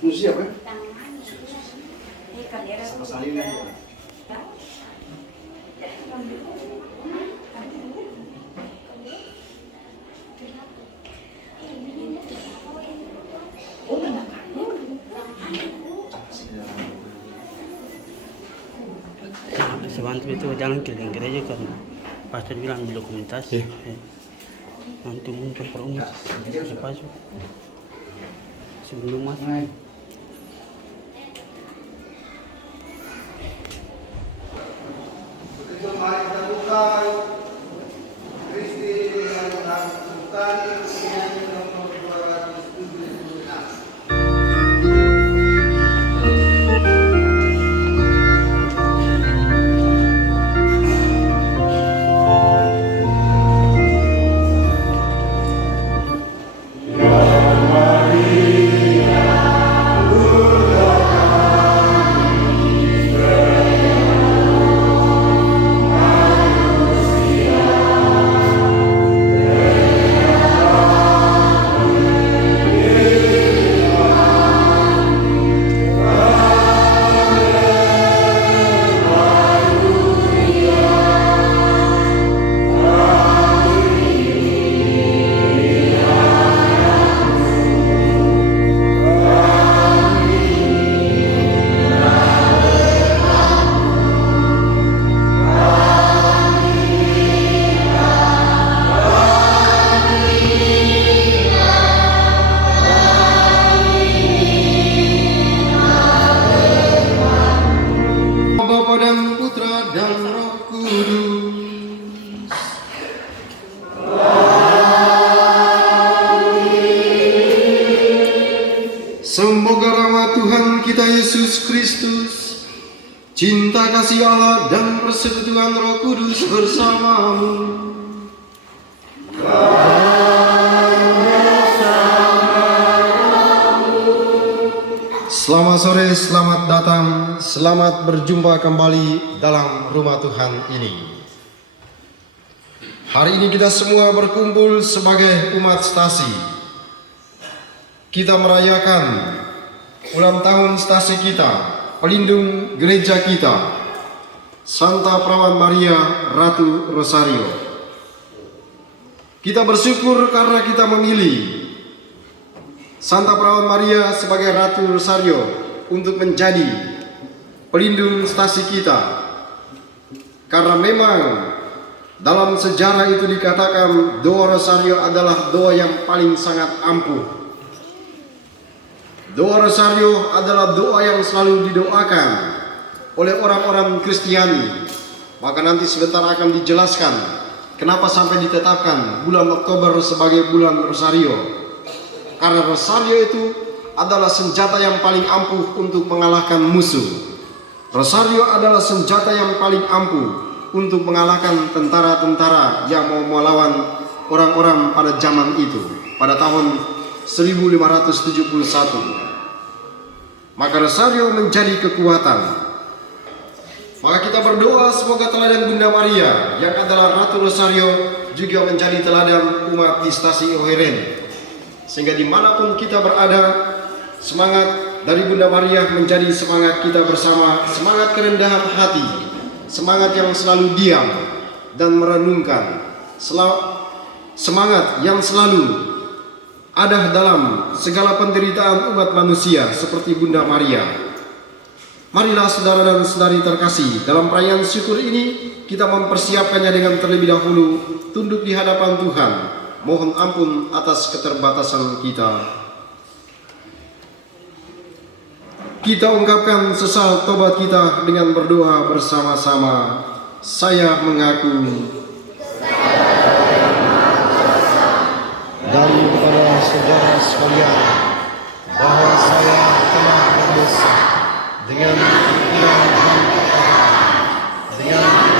Siap kan? Sama salinan ya. Sebantu itu jalan keliling gereja karena pastor bilang di dokumentasi. Nanti muncul perumus masuk sebelum masuk. Mari kita buka Kristi yang menentukan usianya nomor 276. Bapa dan Putra dan Roh Kudus. Semoga rahmat Tuhan kita Yesus Kristus, cinta kasih Allah dan persekutuan Roh Kudus bersamamu. Selamat sore, selamat datang, selamat berjumpa kembali dalam rumah Tuhan ini. Hari ini kita semua berkumpul sebagai umat stasi. Kita merayakan ulang tahun stasi kita, pelindung gereja kita, Santa Perawan Maria Ratu Rosario. Kita bersyukur karena kita memilih Santa Perawan Maria sebagai Ratu Rosario untuk menjadi pelindung stasi kita. Karena memang dalam sejarah itu dikatakan doa Rosario adalah doa yang paling sangat ampuh. Doa Rosario adalah doa yang selalu didoakan oleh orang-orang Kristiani. Maka nanti sebentar akan dijelaskan kenapa sampai ditetapkan bulan Oktober sebagai bulan Rosario. Karena Rosario itu adalah senjata yang paling ampuh untuk mengalahkan musuh. Rosario adalah senjata yang paling ampuh untuk mengalahkan tentara-tentara yang mau melawan orang-orang pada zaman itu, pada tahun 1571. Maka Rosario menjadi kekuatan. Maka kita berdoa semoga teladan Bunda Maria yang adalah Ratu Rosario juga menjadi teladan umat di stasi Oheren. Sehingga dimanapun kita berada, semangat dari Bunda Maria menjadi semangat kita bersama, semangat kerendahan hati, semangat yang selalu diam dan merenungkan, semangat yang selalu ada dalam segala penderitaan umat manusia seperti Bunda Maria. Marilah saudara dan saudari terkasih, dalam perayaan syukur ini kita mempersiapkannya dengan terlebih dahulu tunduk di hadapan Tuhan. Mohon ampun atas keterbatasan kita. Kita ungkapkan sesal tobat kita dengan berdoa bersama-sama. Saya mengaku dan kepada saudara sekalian bahwa saya telah berdosa dengan pikiran dan perkataan, dengan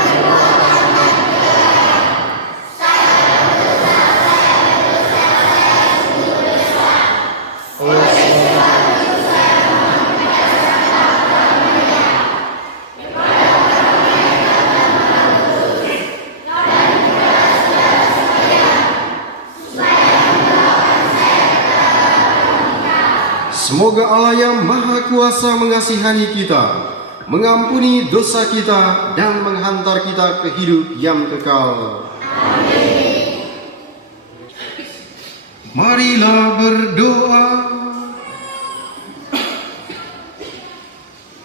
Semoga Allah yang Maha Kuasa mengasihani kita, mengampuni dosa kita, dan menghantar kita ke hidup yang kekal. Amin. Marilah berdoa.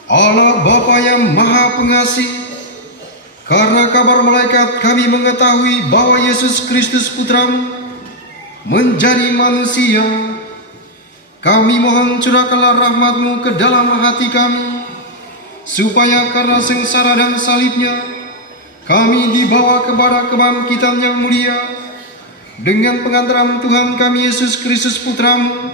Allah Bapa yang Maha Pengasih, karena kabar malaikat kami mengetahui bahwa Yesus Kristus Putramu menjadi manusia, kami mohon curahkanlah rahmat-Mu ke dalam hati kami, supaya karena sengsara dan salibnya, kami dibawa kepada kebangkitan yang mulia, dengan pengantaran Tuhan kami Yesus Kristus Putramu,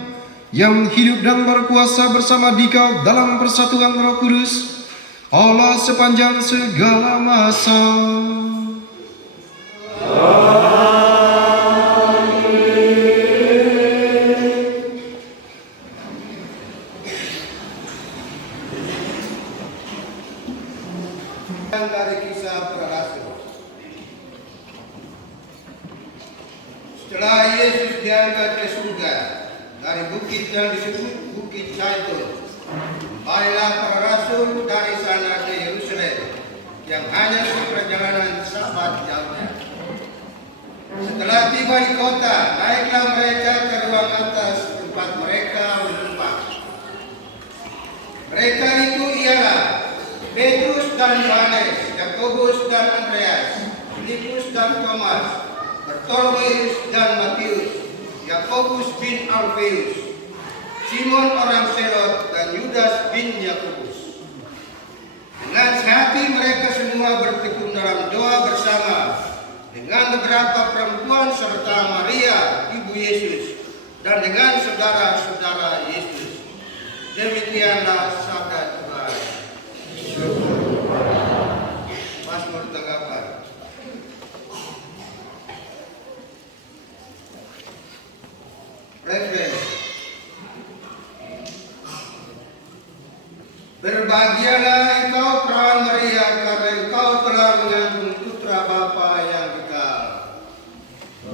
yang hidup dan berkuasa bersama Dikau dalam persatuan Roh Kudus, Allah sepanjang segala masa. Dari kisah para rasul. Setelah Yesus diangkat ke surga dari bukit yang disebut Bukit Zaitun, baiklah para rasul dari sana ke Yerusalem, yang hanya seperjalanan sahabat jauhnya. Setelah tiba di kota, naiklah mereka ke ruang atas tempat mereka menumpang. Mereka itu ialah Petrus dan Yohanes, Yakobus dan Andreas, Filipus dan Thomas, Bartolomeus dan Matius, Yakobus bin Alfeus, Simon orang Selot, dan Yudas bin Yakobus. Dengan sehati mereka semua bertekun dalam doa bersama dengan beberapa perempuan serta Maria ibu Yesus dan dengan saudara-saudara Yesus. Demikianlah sabda Tuhan. Mazmur tanggapan. Referen. Berbahagialah engkau perawan Maria, karena engkau telah mengandung putra Bapa yang kekal.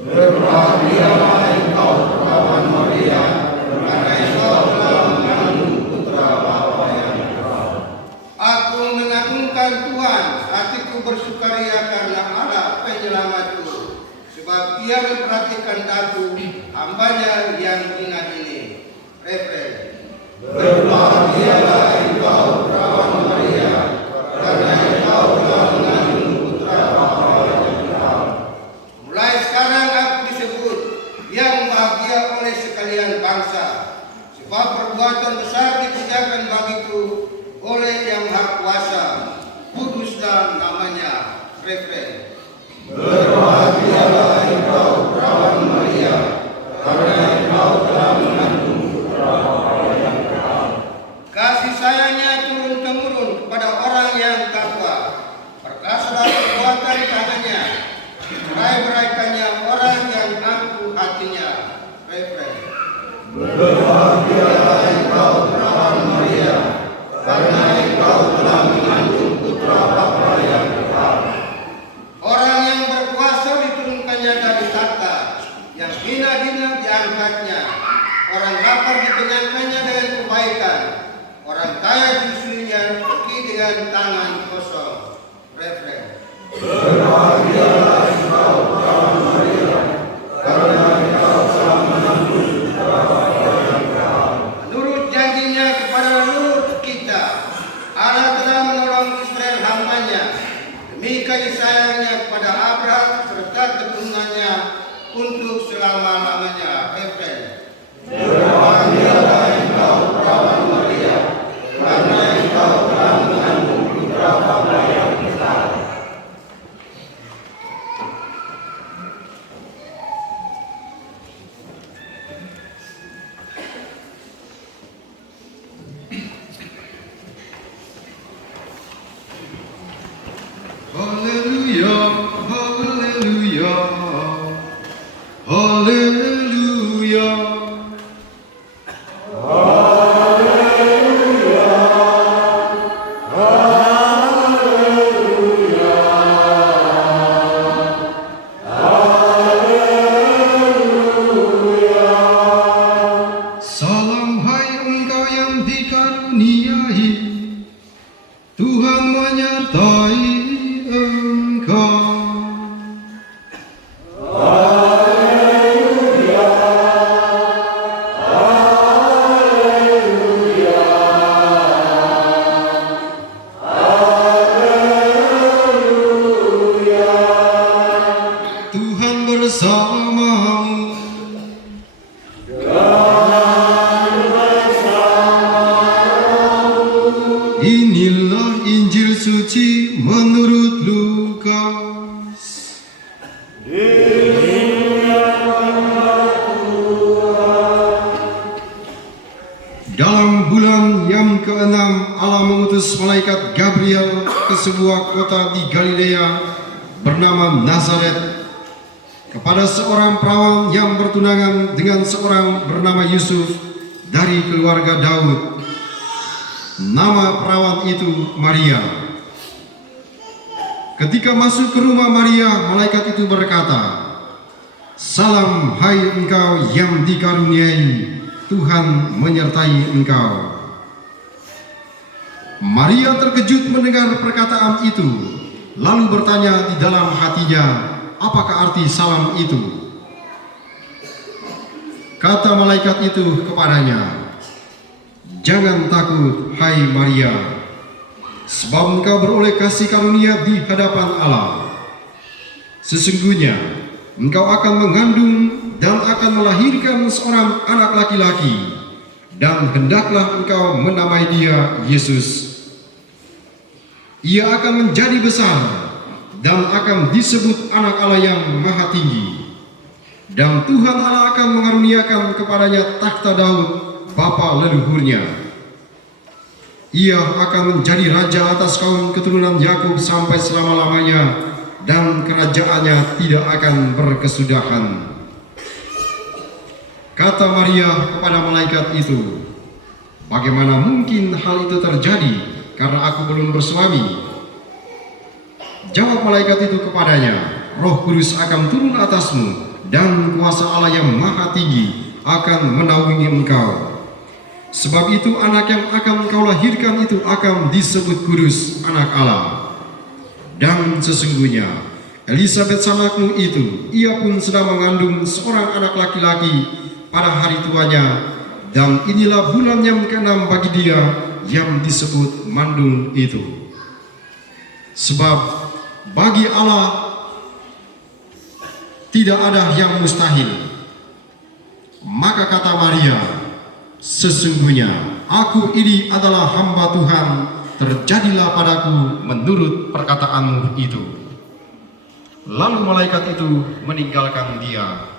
Berbahagialah engkau perawan Maria, karena engkau telah mengandung putra Bapa yang kekal. Aku mengagungkan Tuhan, hatiku bersukaria karena Allah penyelamatku, sebab Ia memperhatikan aku, hambanya yang hina ini. Referen. Berbahagialah engkau perawan Maria, karena engkau telah mengandung putra Bapa yang kekal. Mulai sekarang aku disebut yang bahagia oleh sekalian bangsa, sebab perbuatan besar dikerjakan bagiku oleh Yang Maha Kuasa. Kuduslah namanya. Referen. Berbahagialah engkau perawan Maria, karena engkau telah mengandung putra Bapa yang kekal. Kasih sayangnya turun-temurun kepada orang yang takwa. Perkasalah perbuatan tangannya, berai-beraikannya orang yang angkuh hatinya. Referen. Berbahagialah engkau perawan Maria, karena engkau telah mengandung putra Bapa yang kekal. Orang yang berkuasa diturunkannya dari tahta, yang hina-hina diangkatnya. Orang lapar dikenyangkannya dengan kebaikan, orang kaya disuruhnya pergi dengan tangan kosong. Referen. Berbahagialah engkau perawan Maria, karena engkau telah mengandung putra Bapa yang kekal. Menurut janjinya kepada leluhur kita, Allah telah menolong Israel hambanya, demi kasih sayangnya kepada Abraham serta keturunannya untuk selama-lamanya. Referen. Berbahagialah engkau perawan Maria, karena engkau telah mengandung putra Bapa yang kekal. Haleluya, haleluya, haleluya. Salam hai Dalam bulan yang ke-6, Allah mengutus malaikat Gabriel ke sebuah kota di Galilea bernama Nazaret kepada seorang perawan yang bertunangan dengan seorang bernama Yusuf dari keluarga Daud. Nama perawan itu Maria. Ketika masuk ke rumah Maria, malaikat itu berkata, "Salam, hai engkau yang dikaruniai, Tuhan menyertai engkau." Maria terkejut mendengar perkataan itu, lalu bertanya di dalam hatinya, apakah arti salam itu? Kata malaikat itu kepadanya, "Jangan takut, hai Maria, sebab engkau beroleh kasih karunia di hadapan Allah. Sesungguhnya engkau akan mengandung dan akan melahirkan seorang anak laki-laki, dan hendaklah engkau menamai dia Yesus. Ia akan menjadi besar dan akan disebut Anak Allah yang Maha Tinggi. Dan Tuhan Allah akan mengaruniakan kepadanya takhta Daud, bapa leluhurnya. Ia akan menjadi raja atas kaum keturunan Yakub sampai selama-lamanya, dan kerajaannya tidak akan berkesudahan." Kata Maria kepada malaikat itu, "Bagaimana mungkin hal itu terjadi, karena aku belum bersuami?" Jawab malaikat itu kepadanya, "Roh Kudus akan turun atasmu, dan kuasa Allah yang Maha Tinggi akan menaungi engkau. Sebab itu anak yang akan engkau lahirkan itu akan disebut kudus, Anak Allah. Dan sesungguhnya Elisabet sanakmu itu, ia pun sedang mengandung seorang anak laki-laki pada hari tuanya, dan inilah bulan yang ke-6 bagi dia yang disebut mandul itu. Sebab bagi Allah tidak ada yang mustahil." Maka kata Maria, "Sesungguhnya aku ini adalah hamba Tuhan, terjadilah padaku menurut perkataanmu itu." Lalu malaikat itu meninggalkan dia.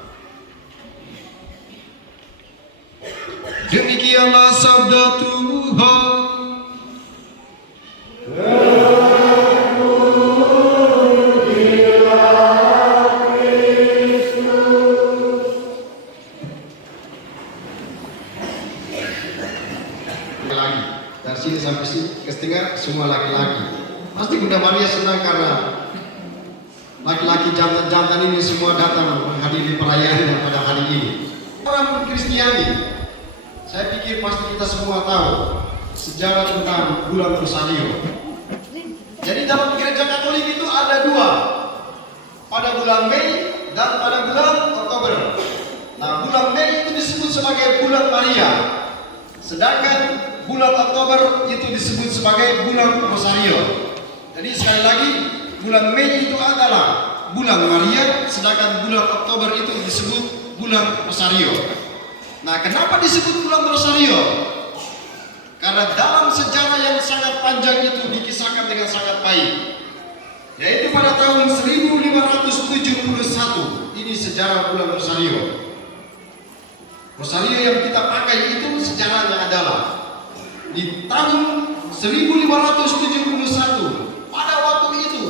Demikianlah sabda Tuhan. Lagi dari sini sampai sini ke setengah semua laki-laki. Pasti Bunda Maria senang karena laki-laki jantan-jantan ini semua datang menghadiri perayaan pada hari ini. Orang Kristiani, saya pikir pasti kita semua tahu sejarah tentang bulan Rosario. Jadi dalam gereja Katolik itu ada dua, pada bulan Mei dan pada bulan Oktober. Nah, bulan Mei itu disebut sebagai bulan Maria, sedangkan bulan Oktober itu disebut sebagai bulan Rosario. Jadi sekali lagi, bulan Mei itu adalah bulan Maria, sedangkan bulan Oktober itu disebut bulan Rosario. Nah, kenapa disebut bulan Rosario? Karena dalam sejarah yang sangat panjang itu dikisahkan dengan sangat baik, yaitu pada tahun 1571. Ini sejarah bulan Rosario. Rosario yang kita pakai itu sejarahnya adalah di tahun 1571. Pada waktu itu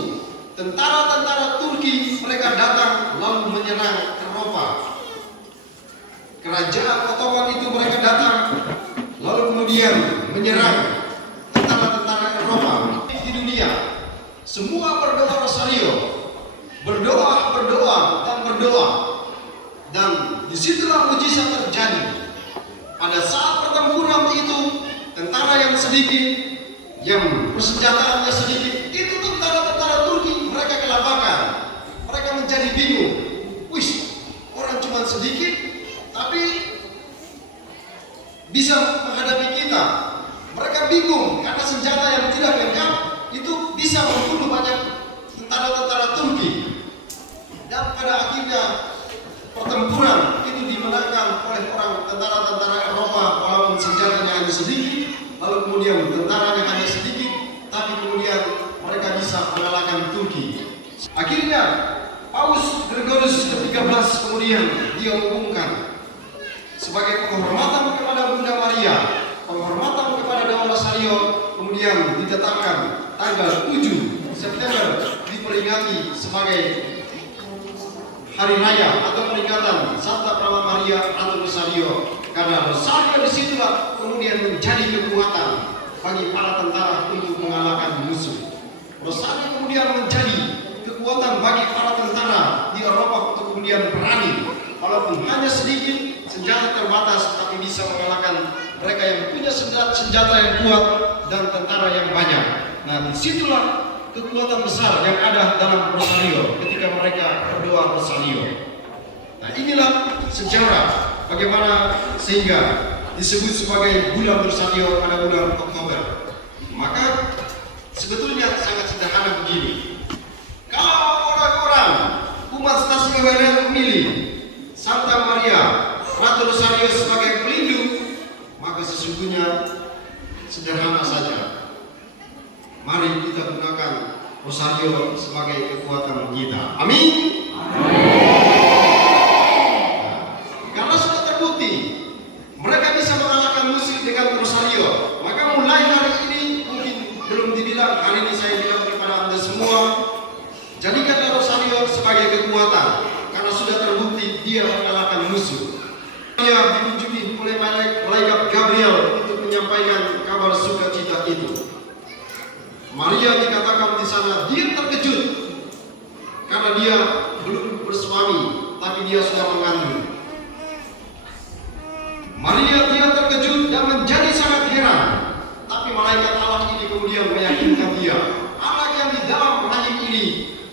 tentara-tentara Turki mereka datang lalu menyerang Eropa. Kerajaan Ottoman itu mereka datang lalu kemudian menyerang tentara-tentara Eropa di dunia. Semua berdoa Rosario, berdoa, dan disitulah mujizat terjadi. Pada saat pertempuran itu, tentara yang sedikit, yang persenjataannya sedikit, itu tentara-tentara Turki mereka kelabakan. Mereka menjadi bingung. Wih, orang cuma sedikit, tapi bisa menghadapi kita. Mereka bingung karena senjata yang tidak lengkap itu bisa membunuh banyak tentara-tentara Turki. Dan pada akhirnya pertempuran itu dimenangkan oleh orang tentara-tentara Eropa walaupun senjatanya hanya sedikit. Lalu kemudian tentaranya hanya sedikit, tapi kemudian mereka bisa mengalahkan Turki. Akhirnya Paus Gregorius ke-13 kemudian dia umumkan sebagai penghormatan kepada Bunda Maria, ditetapkan tanggal 7 September diperingati sebagai hari raya atau peringatan Santa Prawa Maria Ratu Rosario, karena Rosario disitulah kemudian menjadi kekuatan bagi para tentara untuk mengalahkan musuh. Rosario kemudian menjadi kekuatan bagi para tentara di Eropa untuk kemudian berani, walaupun hanya sedikit, senjata terbatas, tapi bisa mengalahkan mereka yang punya senjata yang kuat dan tentara yang banyak. Nah, disitulah kekuatan besar yang ada dalam Rosario ketika mereka berdoa Rosario. Nah, inilah sejarah bagaimana sehingga disebut sebagai bulan Rosario pada bulan Oktober. Maka sebetulnya sangat sederhana begini. Kalau orang-orang umat Stasiun Kewarian memilih Santa Maria Ratu Rosario sebagai pelindung, maka sesungguhnya sederhana saja. Mari kita gunakan Rosario sebagai kekuatan kita. Amin. Karena sudah terbukti mereka bisa mengalahkan musuh dengan Rosario, maka mulai hari ini, mungkin belum dibilang, hari ini saya bilang kepada Anda semua, jadikanlah Rosario sebagai kekuatan, karena sudah terbukti dia mengalahkan musuh. Dia dikunjungi oleh malaikat Gabriel untuk menyampaikan kabar sukacita itu. Maria dikatakan di sana dia terkejut karena dia belum bersuami, tapi dia sudah mengandung. Maria dia terkejut dan menjadi sangat heran, tapi malaikat Allah ini kemudian meyakinkan dia, anak yang di dalam rahim ini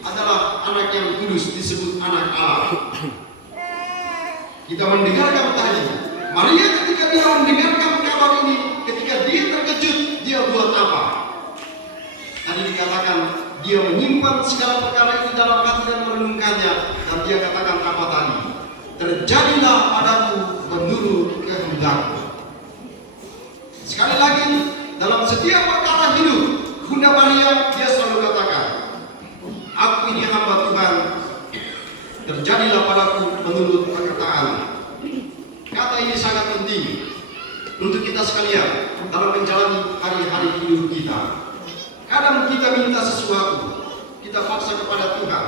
adalah anak yang kudus, disebut anak Allah. Kita mendengarkan tadi, Maria ketika dia mendengarkan kabar ini, ketika dia terkejut, dia buat apa? Tadi dikatakan dia menyimpan segala perkara itu dalam hati dan merenungkannya, dan dia katakan apa tadi? Terjadilah padaku menurut kehendakmu. Sekali lagi, dalam setiap perkara hidup, Bunda Maria dia selalu katakan, aku ini hamba Tuhan, terjadilah padaku menurut perkataan. Kata ini sangat penting untuk kita sekalian dalam menjalani hari-hari hidup kita. Kadang kita minta sesuatu, kita paksa kepada Tuhan.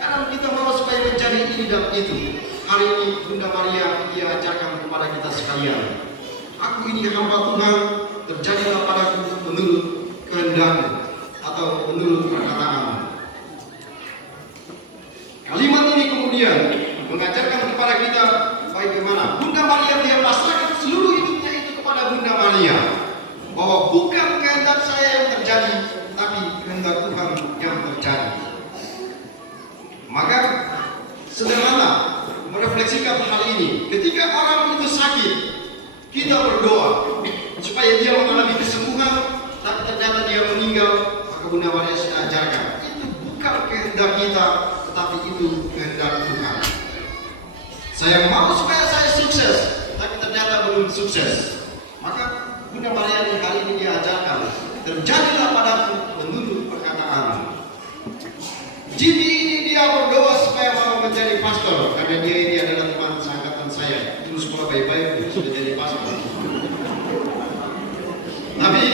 Kadang kita mau supaya menjadi ini dan itu. Hari ini Bunda Maria dia ajarkan kepada kita sekalian, aku ini hamba Tuhan, terjadilah padaku menurut kehendakmu atau menurut perkataanmu. Kalimat ini kemudian mengajarkan kepada kita bagaimana Bunda Maria dia pasrahkan seluruh hidupnya itu kepada Bunda Maria, bahwa bukan kehendak saya yang terjadi, tapi kehendak Tuhan yang terjadi. Maka sederhana merefleksikan hal ini. Ketika orang itu sakit, kita berdoa supaya dia mengalami kesembuhan, tapi ternyata dia meninggal, maka Bunda Maria sudah ajarkan, itu bukan kehendak kita, tetapi itu kehendak Tuhan. Saya mau supaya saya sukses, tapi ternyata belum sukses, maka Bunda Maria di hari ini dia ajarkan, terjadilah padaku menurut perkataanmu. Jimmy ini dia berdoa supaya mau menjadi pastor, karena dia ini adalah teman seangkatan saya, dulu sekolah baik-baik sudah jadi pastor. Tapi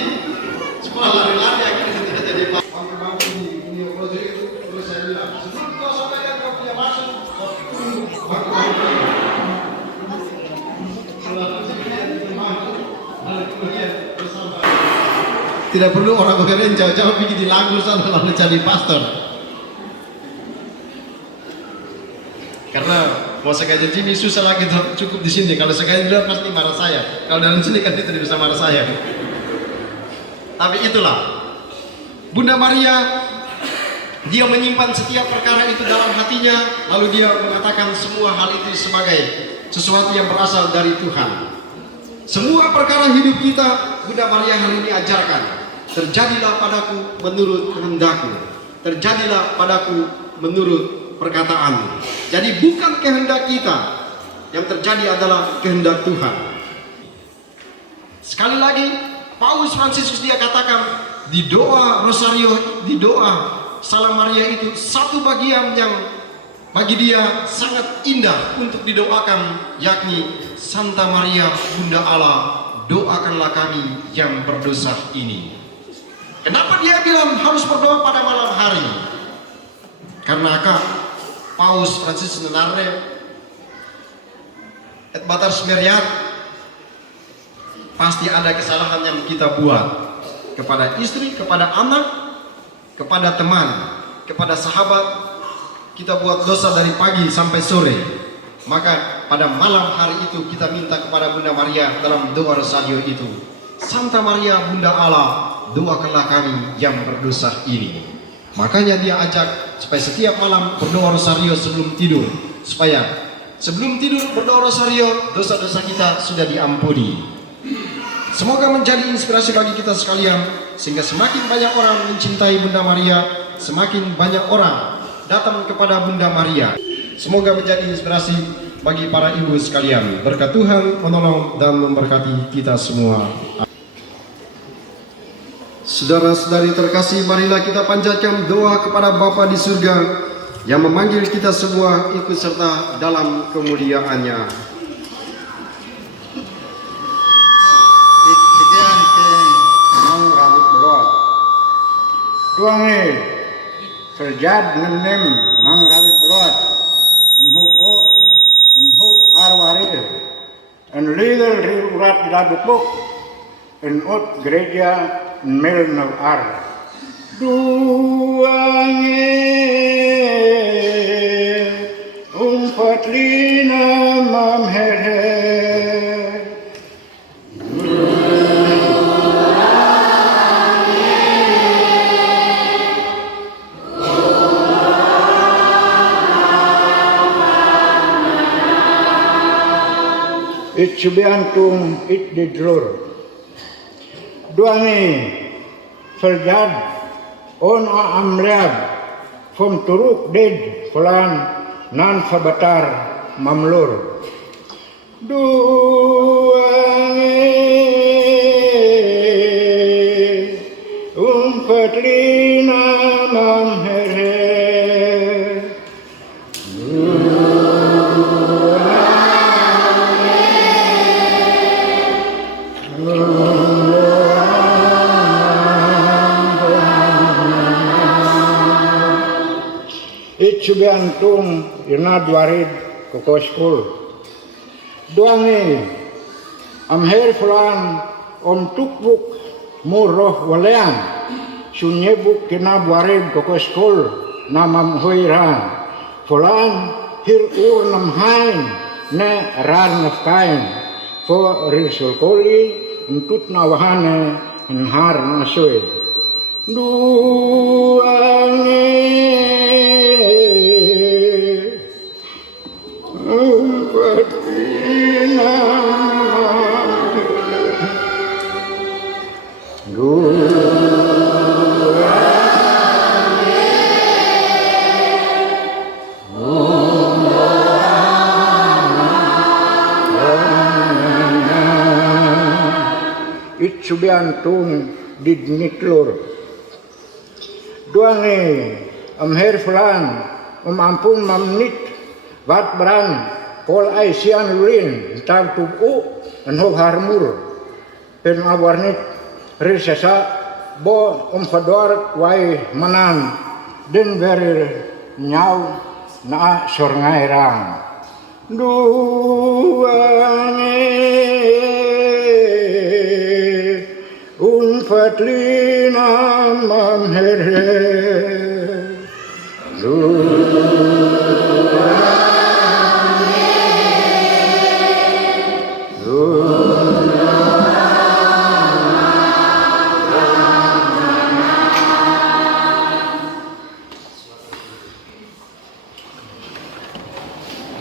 sekolah lari-lari akhirnya tidak jadi pastor. Bangku ini proyek itu terus saya bilang, sebelum kau sampaikan kau punya maksud, bangku. Tidak perlu orang kalian jauh-jauh bikin di lagu sana lalu jadi pastor. Karena mau sekali Jimmy susah lagi cukup di sini. Kalau sekali dia pasti marah saya. Kalau dalam sini kan dia tidak bisa marah saya. Tapi itulah Bunda Maria, dia menyimpan setiap perkara itu dalam hatinya, lalu dia mengatakan semua hal itu sebagai sesuatu yang berasal dari Tuhan. Semua perkara hidup kita Bunda Maria hari ini ajarkan, terjadilah padaku menurut kehendakmu, terjadilah padaku menurut perkataanmu. Jadi bukan kehendak kita, yang terjadi adalah kehendak Tuhan. Sekali lagi Paus Fransiskus dia katakan di doa Rosario, di doa Salam Maria itu satu bagian yang bagi dia sangat indah untuk didoakan, yakni Santa Maria Bunda Allah, doakanlah kami yang berdosa ini. Kenapa dia bilang harus berdoa pada malam hari? Karena Paus Francis Nenare et batar semeriat, pasti ada kesalahan yang kita buat kepada istri, kepada anak, kepada teman, kepada sahabat. Kita buat dosa dari pagi sampai sore. Maka pada malam hari itu kita minta kepada Bunda Maria dalam doa rosario itu, Santa Maria Bunda Allah, doakanlah kami yang berdosa ini. Makanya dia ajak supaya setiap malam berdoa rosario sebelum tidur, supaya sebelum tidur berdoa rosario, dosa-dosa kita sudah diampuni. Semoga menjadi inspirasi bagi kita sekalian, sehingga semakin banyak orang mencintai Bunda Maria, semakin banyak orang datang kepada Bunda Maria. Semoga menjadi inspirasi bagi para ibu sekalian. Berkat Tuhan menolong dan memberkati kita semua. Saudara-saudari terkasih, marilah kita panjatkan doa kepada Bapa di surga yang memanggil kita semua ikut serta dalam kemuliaannya. Sekian mau rambut belot. Tuangi terjad nenem mang rambut belot. Enhub arwarid. En legal urat dilabuk. En ot gereja melnal ar. Duangi patlina mam herhe. It subiantum it didrur. Duangi verjad on amliab vom turuk ded falan nan fabatar mamlur. Duangi patlina mam herhe. Subiantum ina dwarid kokoskul. Duangi amher fulan tukbuk murroh walean sunyebuk kina dwarid kokoskul namam hoiran fulan hir ur namhain ne rar nafkain fo risul koli untut nawahane nhar nasoy. Duangi Subiantum didniklur. Duangi amher fulan ampun mamnit wat bran pol aisian lurin tab tubu anho harmur pen awarnit risasa bo fador wai manan den ver nyau na sorngairang. Duangi patlina mam herhe.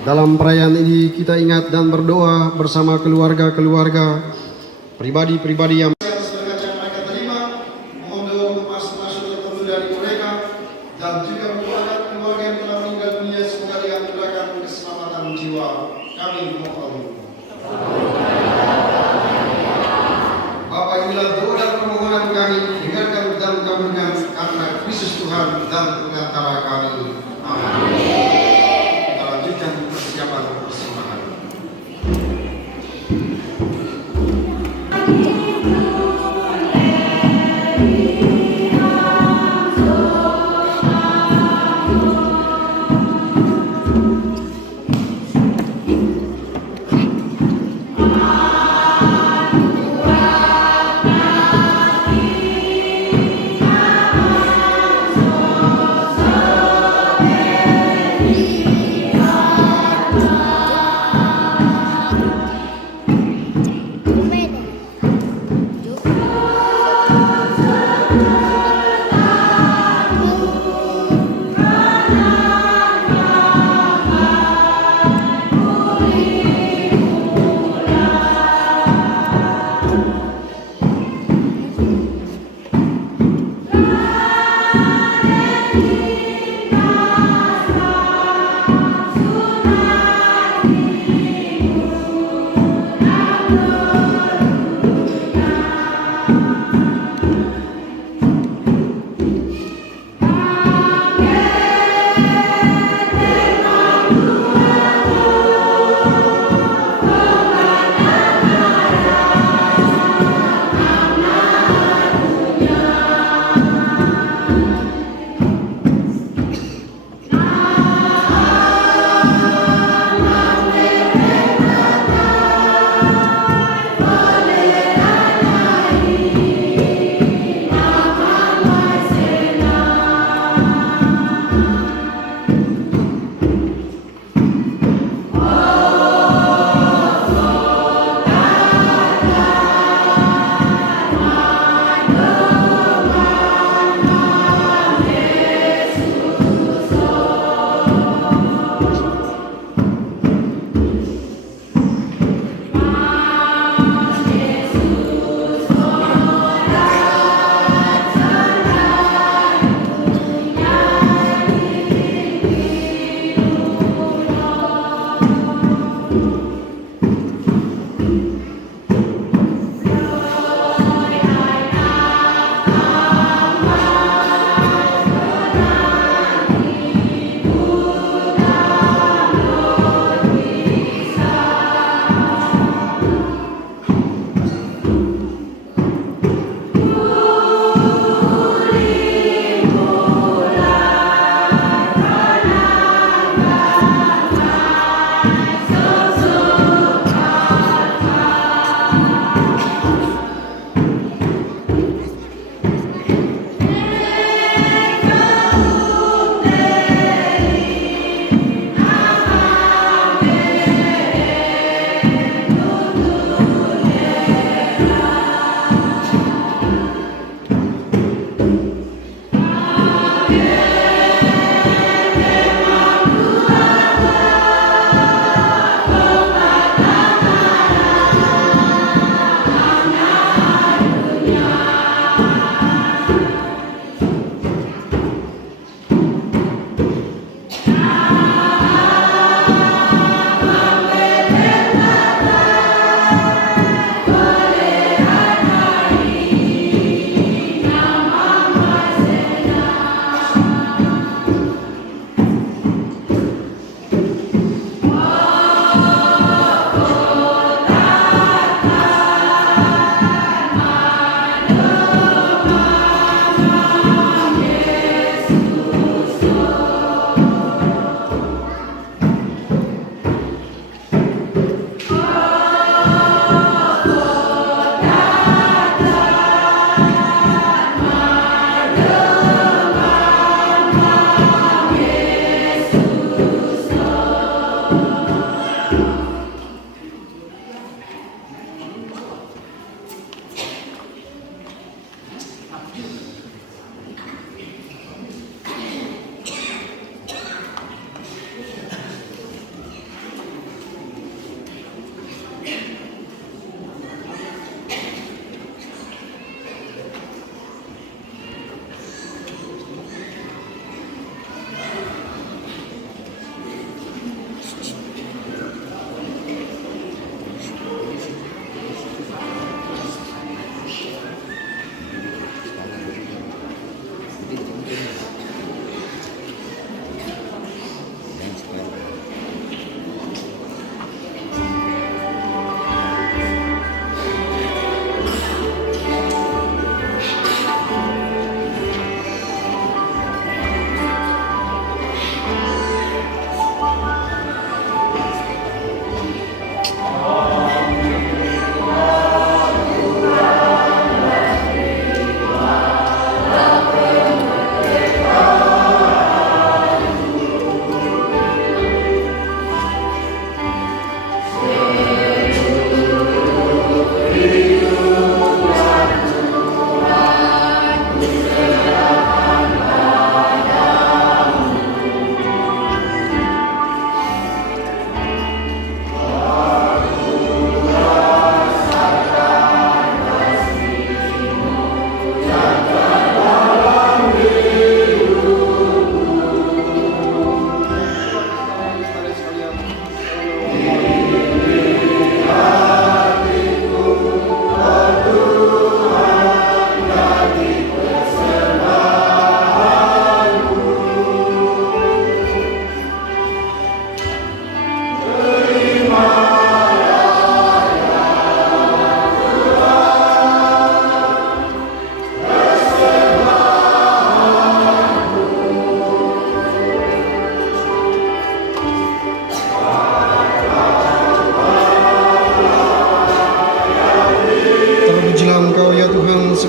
Dalam perayaan ini kita ingat dan berdoa bersama keluarga-keluarga, pribadi-pribadi yang mereka terima, mohon doa untuk masuk tertentu dari mereka, dan juga keluarga yang telah meninggal dunia, semoga dianugerahkan keselamatan jiwa. Kami mohon. Bapa, inilah doa dan permohonan kami, dengarkan dan kabulkan karena Kristus Tuhan dan pengantara kami. Amin. Kita lanjutkan persiapan persembahan.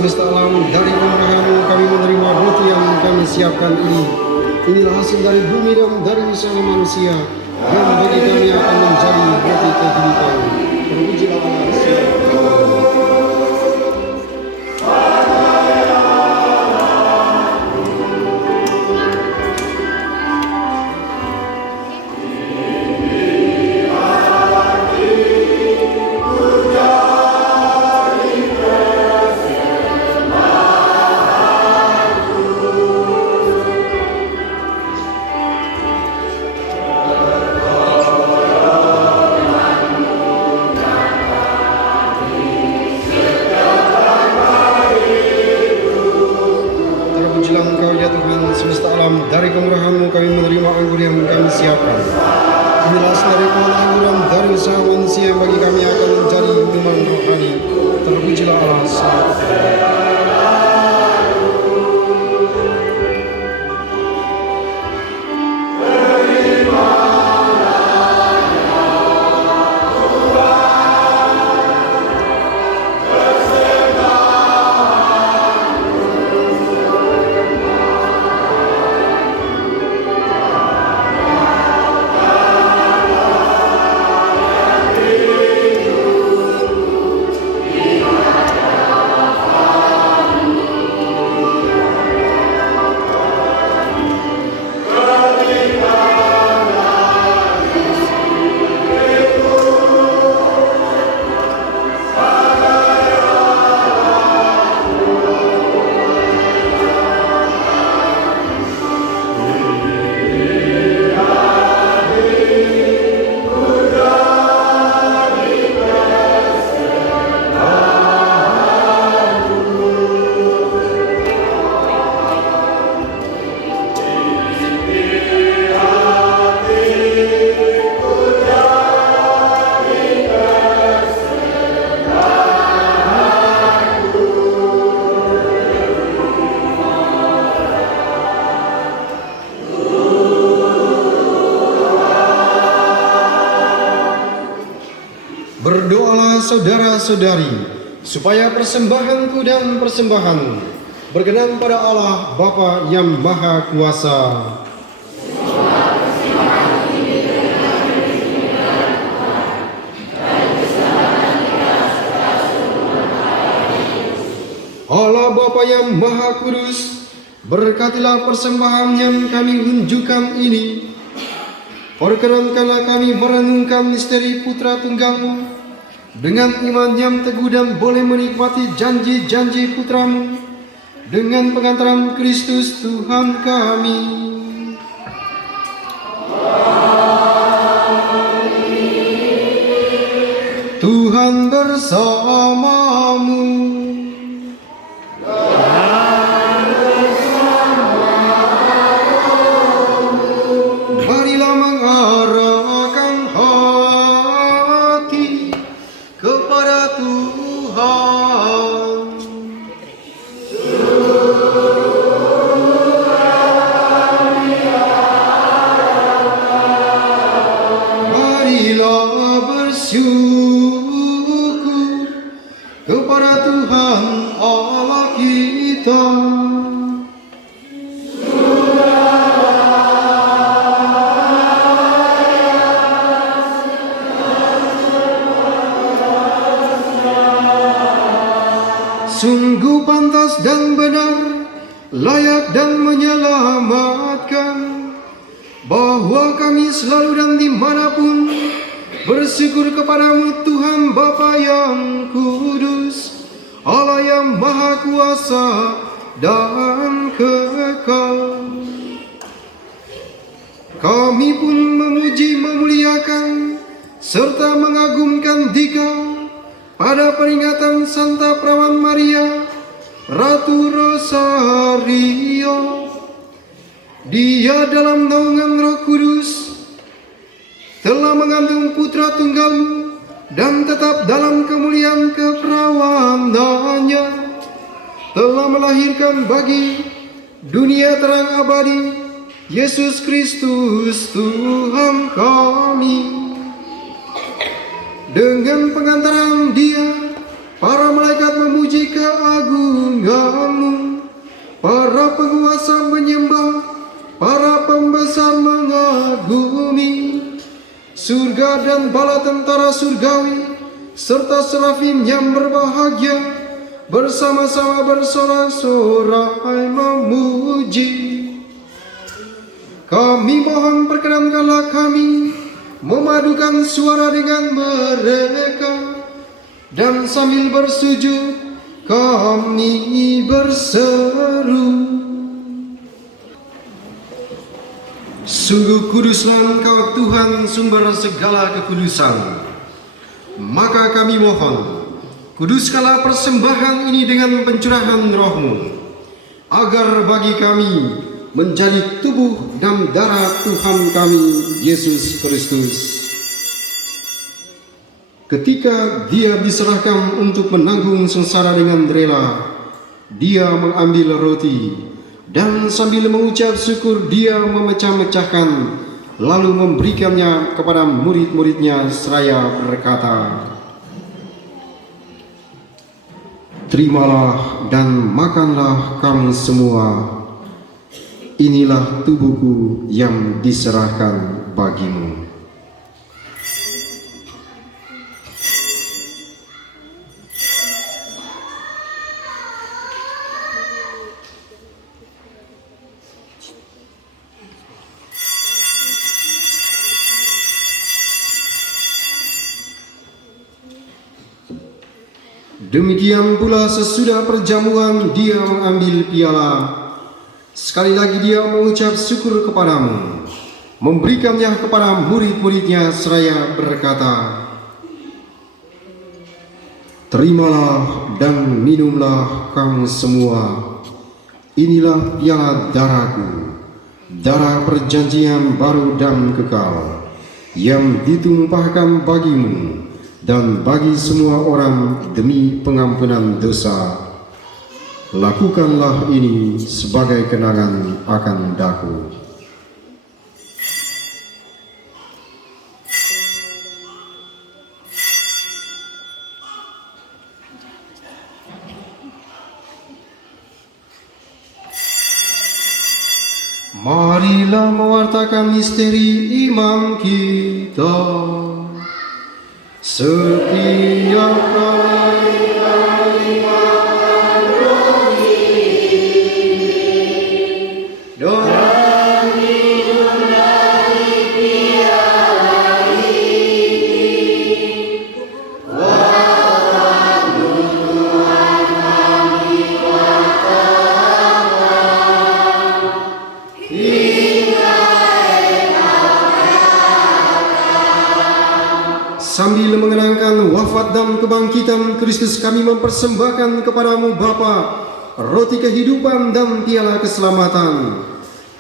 semesta alam, dari kemurahan-Mu kami menerima roti yang kami siapkan ini. Inilah hasil dari bumi dan dari usaha manusia, yang bagi kami akan menjadi roti kehidupan. Terpujilah Allah. Terpujilah Engkau ya Tuhan semesta alam, dari kemurahan-Mu kami menerima anggur yang kami siapkan. Inilah dari pohon anggur yang dari usaha manusia, bagi kami akan menjadi minuman rohani. Terpujilah Allah. Berdoalah saudara-saudari, supaya persembahanku dan persembahanmu berkenan pada Allah Bapa yang Maha Kuasa. Allah Bapa yang Maha Kudus, berkatilah persembahan yang kami unjukkan ini. Perkenankanlah kami merenungkan misteri Putra Tunggal-Mu dengan iman yang teguh dan boleh menikmati janji-janji Putra-Mu dengan pengantaran Kristus Tuhan kami. Tuhan bersamamu. Marilah mengarahkan hati kepada Tuhan. Marilah bersyukur kepada Tuhan Allah kita. Sungguh pantas dan benar, layak dan menyelamatkan, bahwa kami selalu dan dimanapun bersyukur kepadamu Tuhan Bapa yang kudus, Allah yang Maha Kuasa dan kekal. Kami pun memuji, memuliakan, serta mengagumkan Dikau pada peringatan Santa Perawan Maria, Ratu Rosario. Dia dalam naungan Roh Kudus telah mengandung Putra Tunggal-Mu dan tetap dalam kemuliaan keperawanannya, telah melahirkan bagi dunia terang abadi Yesus Kristus Tuhan kami. Dengan pengantaran Dia, para malaikat memuji keagungan dan bala tentara surgawi serta serafim yang berbahagia bersama-sama bersorak-sorai memuji. Kami mohon perkenankanlah kami memadukan suara dengan mereka, dan sambil bersujud kami berseru, sungguh kuduslah Engkau Tuhan sumber segala kekudusan. Maka kami mohon, kuduskanlah persembahan ini dengan pencurahan Roh-Mu, agar bagi kami menjadi tubuh dan darah Tuhan kami Yesus Kristus. Ketika Dia diserahkan untuk menanggung sengsara dengan rela, Dia mengambil roti dan sambil mengucap syukur Dia memecah-mecahkan, lalu memberikannya kepada murid-muridnya seraya berkata, "Terimalah dan makanlah kamu semua. Inilah tubuhku yang diserahkan bagimu." Demikian pula sesudah perjamuan Dia mengambil piala. Sekali lagi Dia mengucap syukur kepadamu, memberikannya kepada murid-muridnya seraya berkata, "Terimalah dan minumlah kamu semua. Inilah piala darahku, darah perjanjian baru dan kekal, yang ditumpahkan bagimu dan bagi semua orang demi pengampunan dosa. Lakukanlah ini sebagai kenangan akan daku." Marilah mewartakan misteri iman kita. Setiap kali kami makan roti dan minum dari piala ini, wahai Tuhan kami katakan, hingga sambil mengenangkan wafat dan kebangkitan Kristus, kami mempersembahkan kepadamu Bapa roti kehidupan dan piala keselamatan.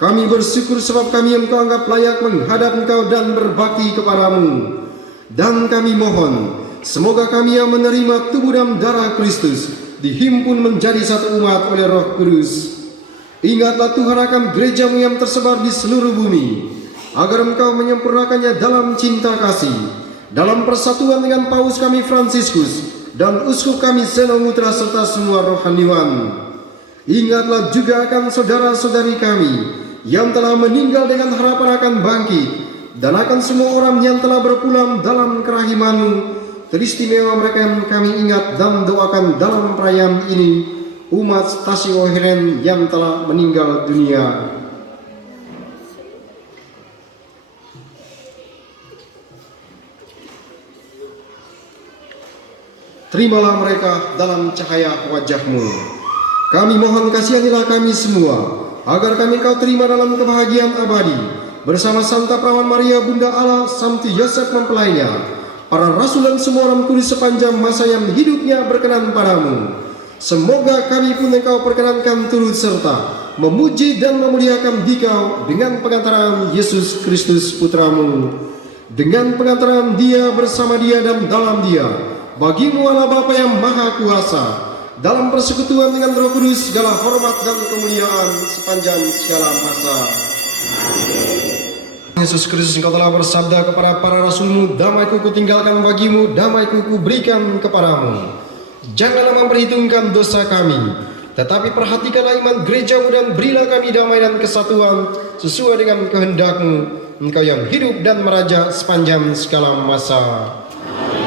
Kami bersyukur sebab kami Engkau anggap layak menghadap Engkau dan berbakti kepadamu. Dan kami mohon, semoga kami yang menerima tubuh dan darah Kristus dihimpun menjadi satu umat oleh Roh Kudus. Ingatlah Tuhan akan gereja-Mu yang tersebar di seluruh bumi, agar Engkau menyempurnakannya dalam cinta kasih, dalam persatuan dengan Paus kami Fransiskus dan Uskup kami Zeno Mutra serta semua rohaniwan. Ingatlah juga akan saudara-saudari kami yang telah meninggal dengan harapan akan bangkit, dan akan semua orang yang telah berpulang dalam kerahiman-Mu. Teristimewa mereka yang kami ingat dan doakan dalam perayaan ini, umat Stasiun Ohiren yang telah meninggal dunia. Terimalah mereka dalam cahaya wajah-Mu. Kami mohon kasihanilah kami semua, agar kami Kau terima dalam kebahagiaan abadi, bersama Santa Perawan Maria Bunda Allah, Santo Yosef mempelainya, para rasul dan semua orang kudus sepanjang masa yang hidupnya berkenan padamu. Semoga kami pun Engkau perkenankan turut serta memuji dan memuliakan Dikau dengan pengantaran Yesus Kristus Putra-Mu, dengan pengantaran Dia, bersama Dia dan dalam Dia. Bagimu Allah Bapa yang Maha Kuasa, dalam persekutuan dengan Roh Kudus, segala hormat dan kemuliaan sepanjang segala masa. Yesus Kristus, Engkau telah bersabda kepada para rasul-Mu, "Damai-Ku kutinggalkan bagimu, damai-Ku kuberikan kepadamu." Janganlah memperhitungkan dosa kami, tetapi perhatikanlah iman gereja-Mu dan berilah kami damai dan kesatuan sesuai dengan kehendak-Mu. Engkau yang hidup dan meraja sepanjang segala masa.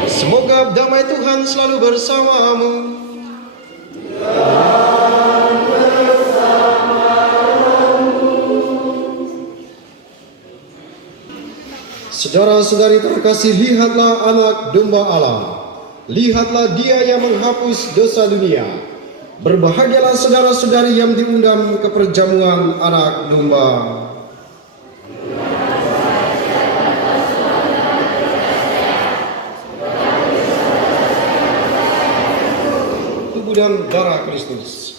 Semoga damai Tuhan selalu bersamamu. Saudara-saudari terkasih, lihatlah anak domba Allah. Lihatlah dia yang menghapus dosa dunia. Berbahagialah saudara-saudari yang diundang ke perjamuan anak domba. Tubuh dan darah Kristus.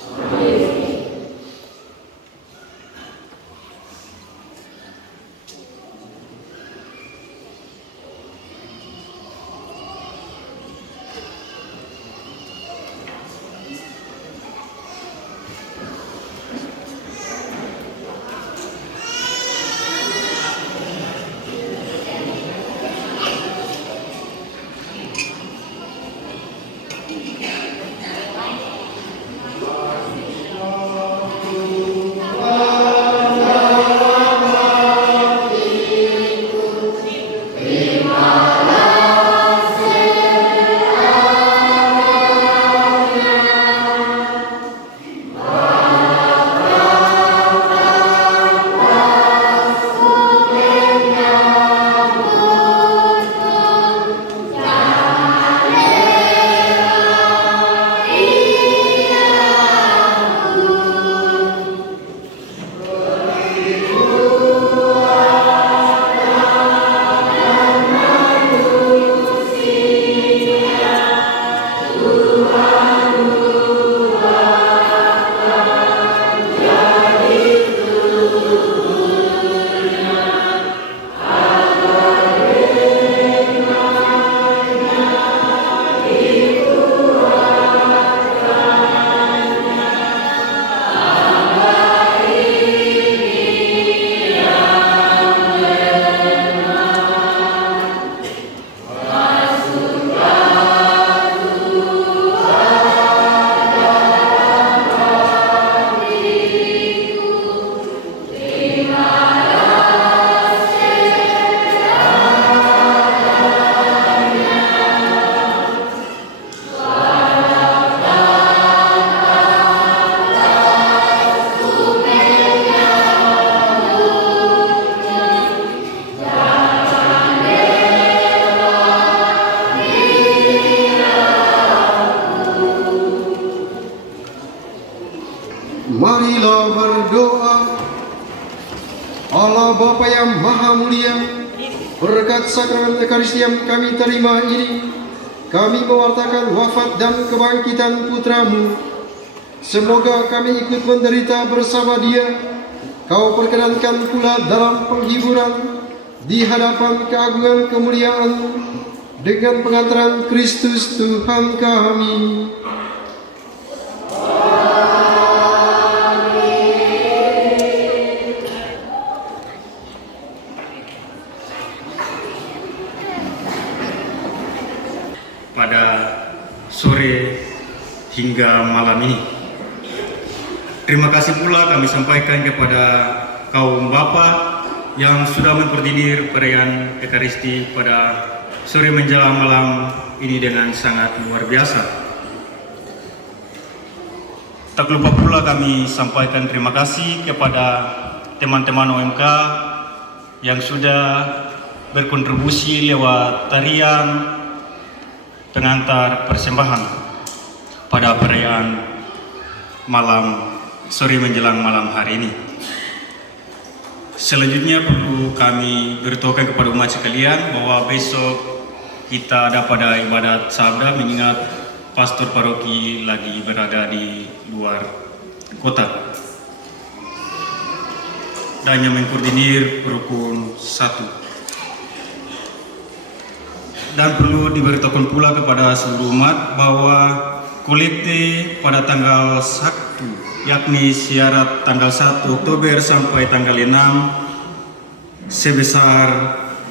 Marilah berdoa. Allah Bapa yang Maha Mulia, berkat sakramen Ekaristi yang kami terima ini, kami mewartakan wafat dan kebangkitan Putra-Mu. Semoga kami ikut menderita bersama Dia. Kau perkenankan pula dalam penghiburan di hadapan keagungan kemuliaan dengan pengantaran Kristus Tuhan kami. Pada sore hingga malam ini, terima kasih pula kami sampaikan kepada kaum Bapa yang sudah memperdidir perayaan Ekaristi pada sore menjelang malam ini dengan sangat luar biasa. Tak lupa pula kami sampaikan terima kasih kepada teman-teman OMK yang sudah berkontribusi lewat tarian pengantar persembahan pada perayaan malam sore menjelang malam hari ini. Selanjutnya perlu kami beritahukan kepada umat sekalian bahwa besok kita ada pada ibadat sabda mengingat pastor paroki lagi berada di luar kota dan yang mengkoordinir rukun 1. Dan perlu diberitahukan pula kepada seluruh umat bahwa kolekte pada tanggal 1, yakni syarat tanggal 1 Oktober sampai tanggal 6 sebesar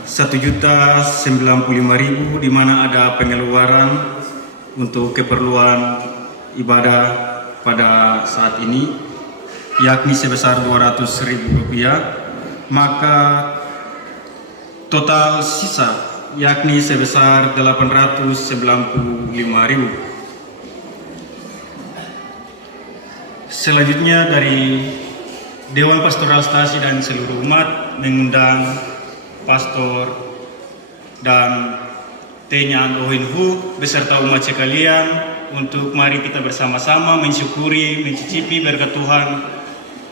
1.095.000, di mana ada pengeluaran untuk keperluan ibadah pada saat ini yakni sebesar Rp200.000. Maka total sisa yakni sebesar 895.000. Selanjutnya dari Dewan Pastoral Stasi dan seluruh umat mengundang pastor dan Tenyan Ohinhu beserta umat sekalian untuk mari kita bersama-sama mensyukuri, mencicipi berkat Tuhan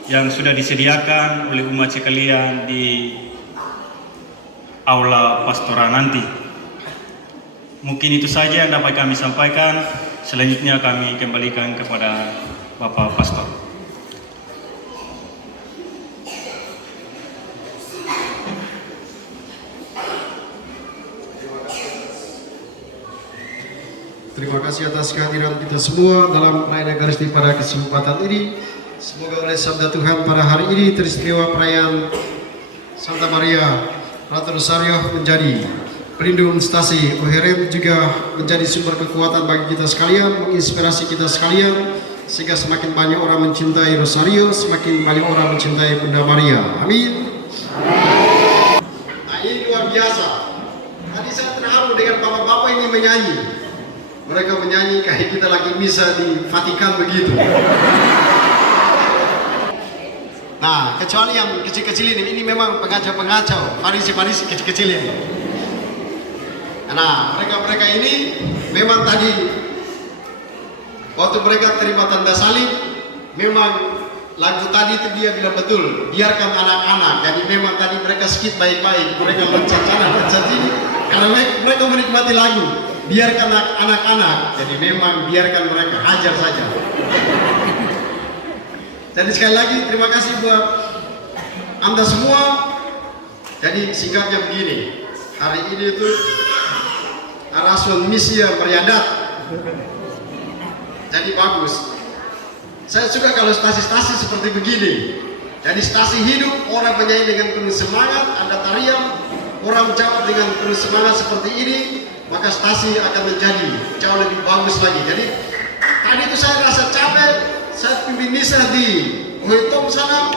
yang sudah disediakan oleh umat sekalian di aula pastoral nanti. Mungkin itu saja yang dapat kami sampaikan. Selanjutnya kami kembalikan kepada Bapak Pastor. Terima kasih atas kehadiran kita semua dalam perayaan Ekaristi pada kesempatan ini. Semoga oleh sabda Tuhan pada hari ini peristiwa perayaan Santa Maria Ratu Rosario menjadi pelindung stasi Ohirim, juga menjadi sumber kekuatan bagi kita sekalian, menginspirasi kita sekalian, sehingga semakin banyak orang mencintai Rosario, semakin banyak orang mencintai Bunda Maria. Amin. Nah, ini luar biasa. Tadi saya terharu dengan bapak-bapak ini menyanyi. Mereka menyanyi kayak kita lagi misa di Vatikan begitu. Nah, kecuali yang kecil-kecil ini memang pengacau-pengacau, farisi-farisi kecil-kecil ini. Nah, mereka ini memang tadi waktu mereka terima tanda salib, memang lagu tadi itu dia bilang betul, biarkan anak-anak. Jadi memang tadi mereka skip baik-baik, mereka loncat sana, loncat sini, karena mereka menikmati lagu. Biarkan anak-anak, jadi memang biarkan mereka, hajar saja. Jadi sekali lagi terima kasih buat Anda semua. Jadi singkatnya begini, hari ini itu Rasul Misia Meriadat. Jadi bagus. Saya suka kalau stasi-stasi seperti begini. Jadi stasi hidup, orang penyanyi dengan penuh semangat, ada tarian, orang jawab dengan penuh semangat seperti ini, maka stasi akan menjadi jauh lebih bagus lagi. Jadi tadi itu saya rasa capek, saya pimpin misa di Huitom sana.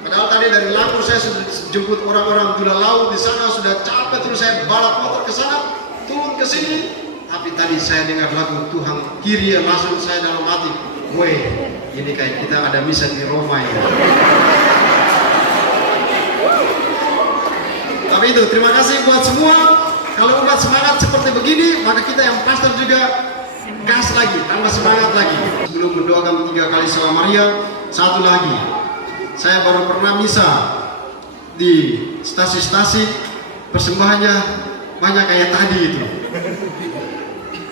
Padahal tadi dari Lampur saya sudah jemput orang-orang Tula Laut di sana, sudah capek, terus saya balap motor ke sana, turun ke sini. Tapi tadi saya dengar lagu Tuhan Kyrie, langsung saya dalam hati, weh, ini kayak kita ada misa di Roma ya. Tapi itu terima kasih buat semua. Kalau umat semangat seperti begini, maka kita yang pastor juga gas lagi, tambah semangat lagi. Sebelum mendoakan 3 kali Salve Maria, satu lagi, saya baru pernah misa di stasi-stasi, persembahannya banyak kayak tadi itu.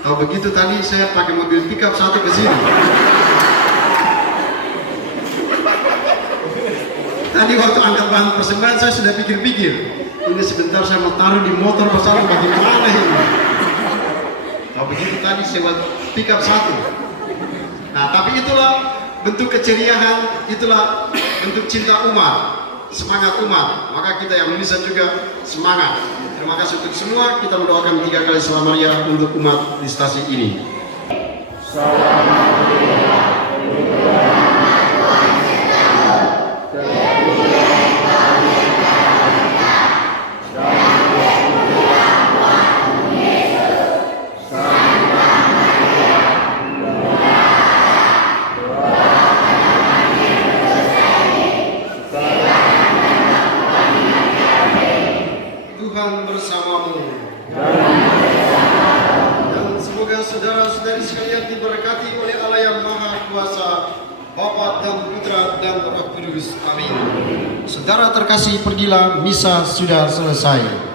Kalau begitu tadi saya pakai mobil pickup satu ke sini. Tadi waktu angkat bahan persembahan saya sudah pikir-pikir, ini sebentar saya mau taruh di motor pesawat bagaimana ini. Kalau begitu tadi sewa pickup satu. Nah, tapi itulah bentuk keceriaan, itulah bentuk cinta umat, semangat umat. Maka kita yang bisa juga semangat. Terima kasih untuk semua. Kita mendoakan 3 kali Salve Maria untuk umat di stasi ini. Tuhan bersamamu. Dan semoga saudara-saudari sekalian diberkati oleh Allah yang Maha Kuasa, Bapa dan Putra dan Roh Kudus. Amin. Saudara terkasih, pergilah, misa sudah selesai.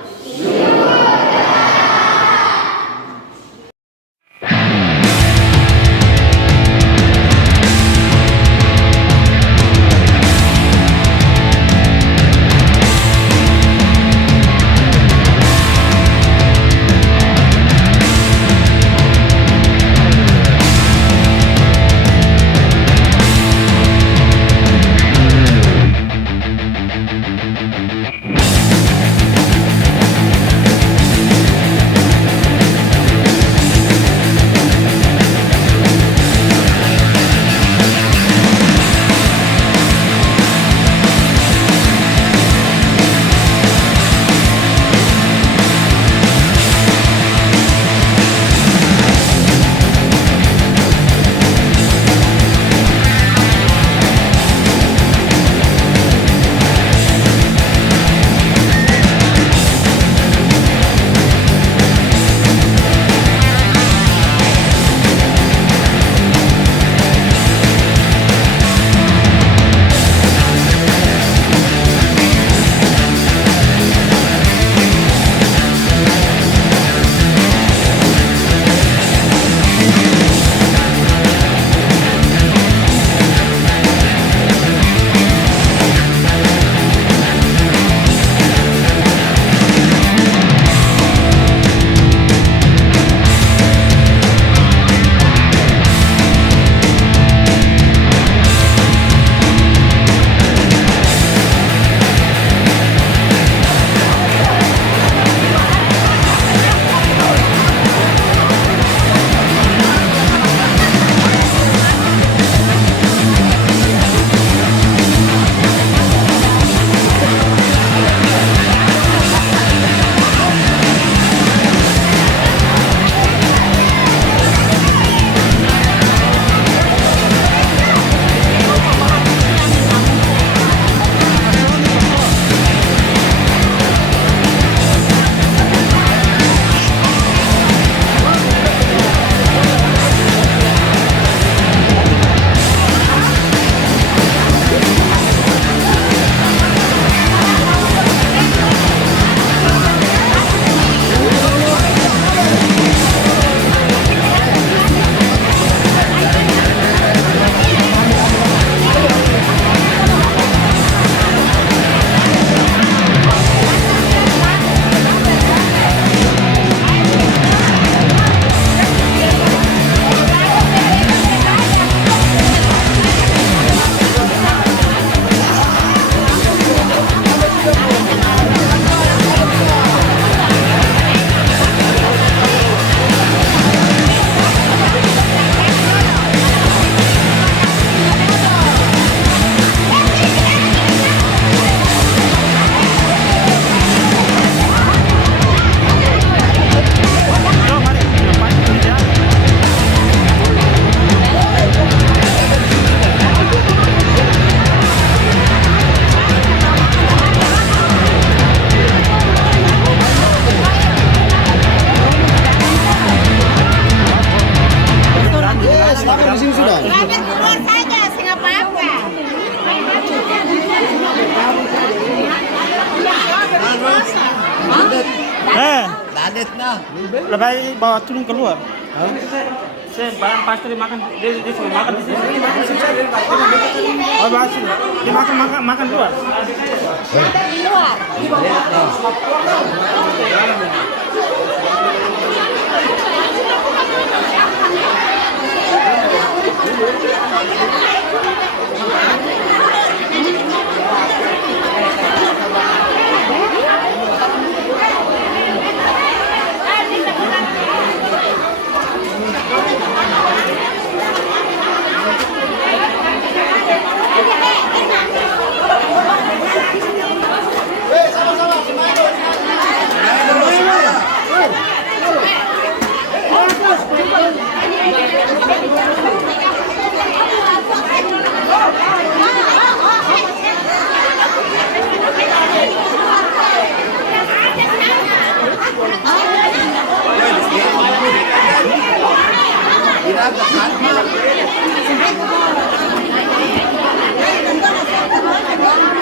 Silakan di sini sudah. Kami keluar saja, sih nggak apa-apa. Dadet nah. Lebih bawa turun keluar. Saya barang pasti dimakan, dia suruh makan di sini. Oh, bahas ini. Dia makan luar. Keluar.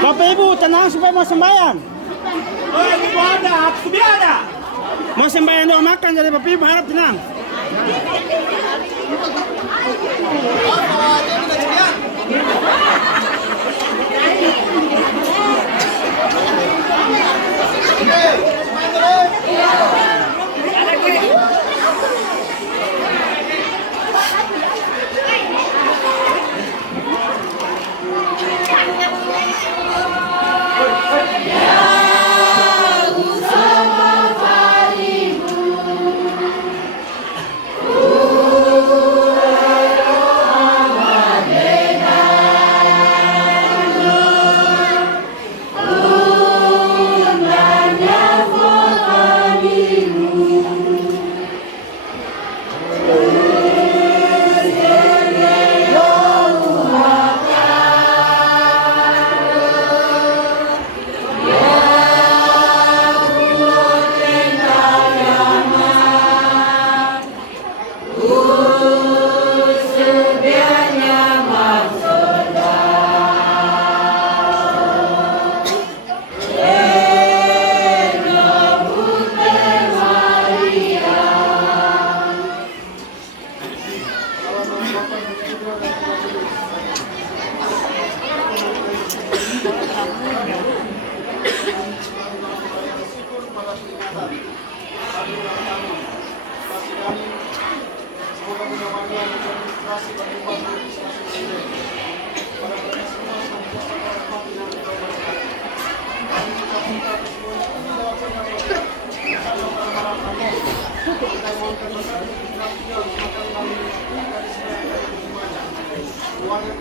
Bapak Ibu tenang supaya mau sembahyang. Oh, ibu ada, aku ada. Mau sembahyang doa makan jadi Bapak Ibu harap tenang.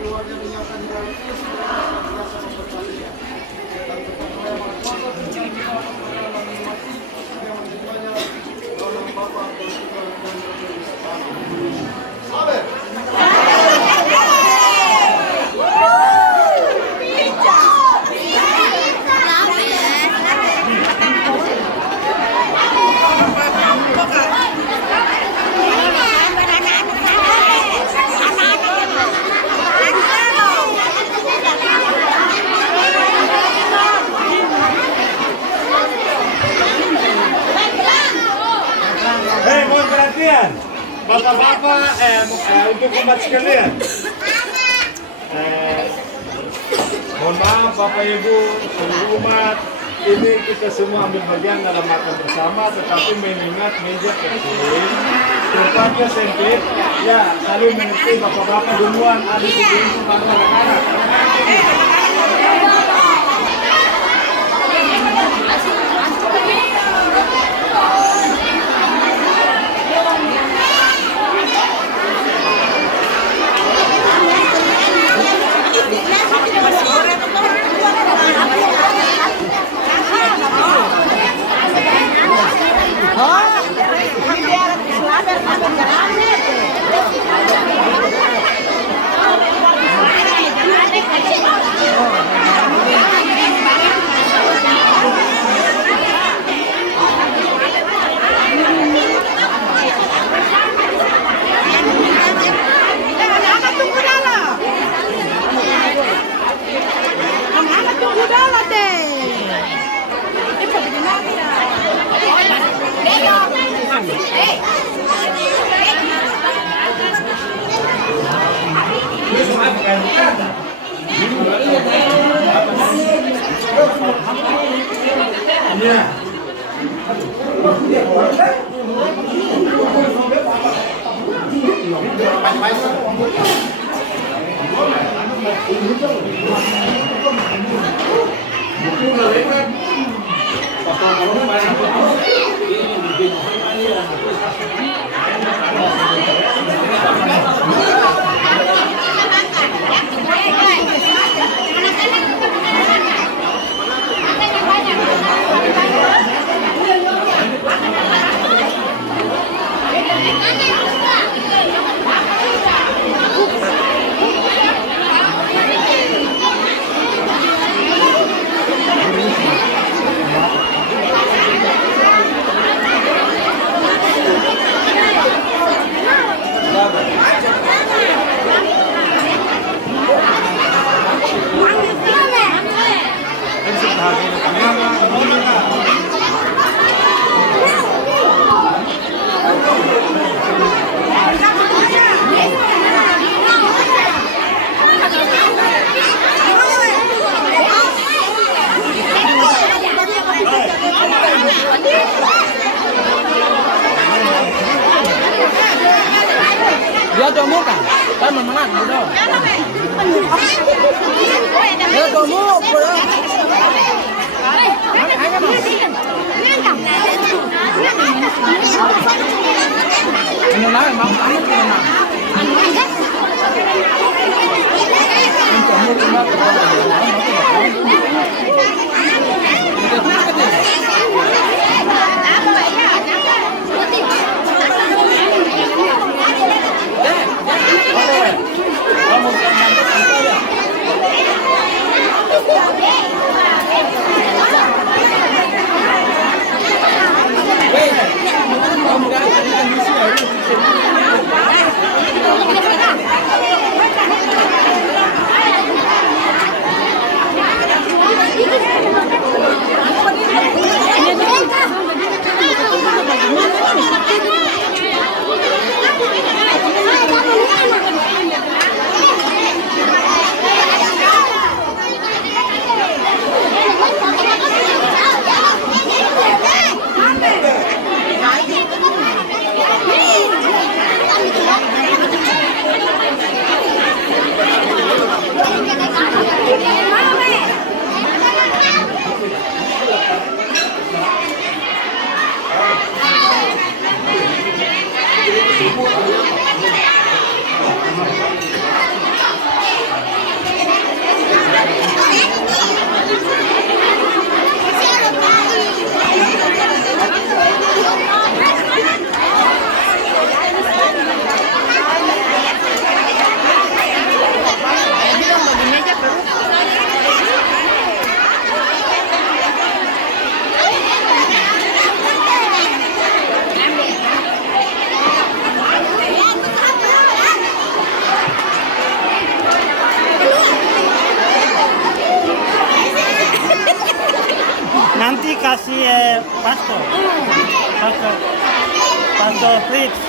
Keluarga menyiapkan Mohon perhatian, bapak-bapak, untuk umat sekalian. Mohon maaf Bapak Ibu, seluruh umat, ini kita semua ambil bagian dalam makan bersama, tetapi mengingat meja kecil, tempatnya sempit, ya saling mengerti bapak-bapak duluan, adik ibu bangsa anak-anak. Oh, Dia tomo kan? Kan memenang bodoh. Dia tomo bodoh. Menang mau kamu menang. Nanti kasih pastor Fritz.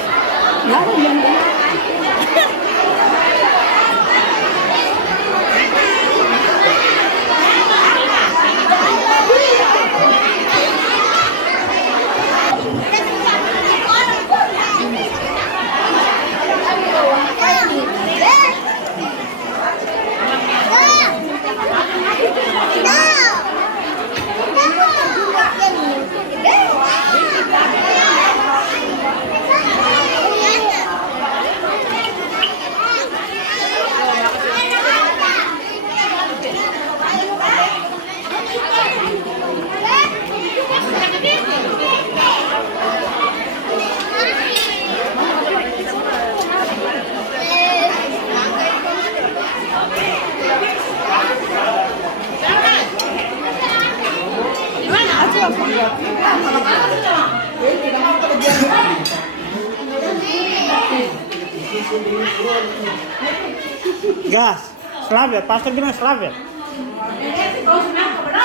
Gas, Slaver, pastor bilang Slaver.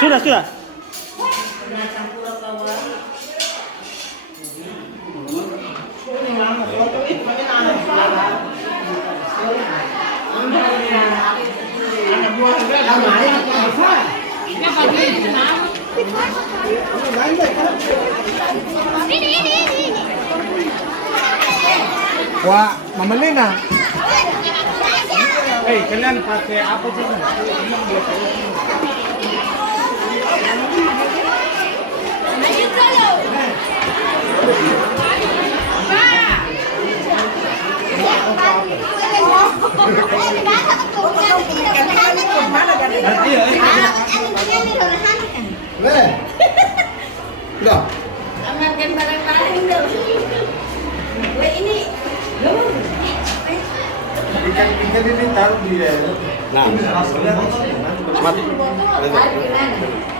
Sudah. Ini. Wah, Mama Lina. Hei, kalian pakai apa sih? Enggak. Amarkan barang-barang dong. Weh ini. Ikan ini taruh di Nah, mati. Gimana?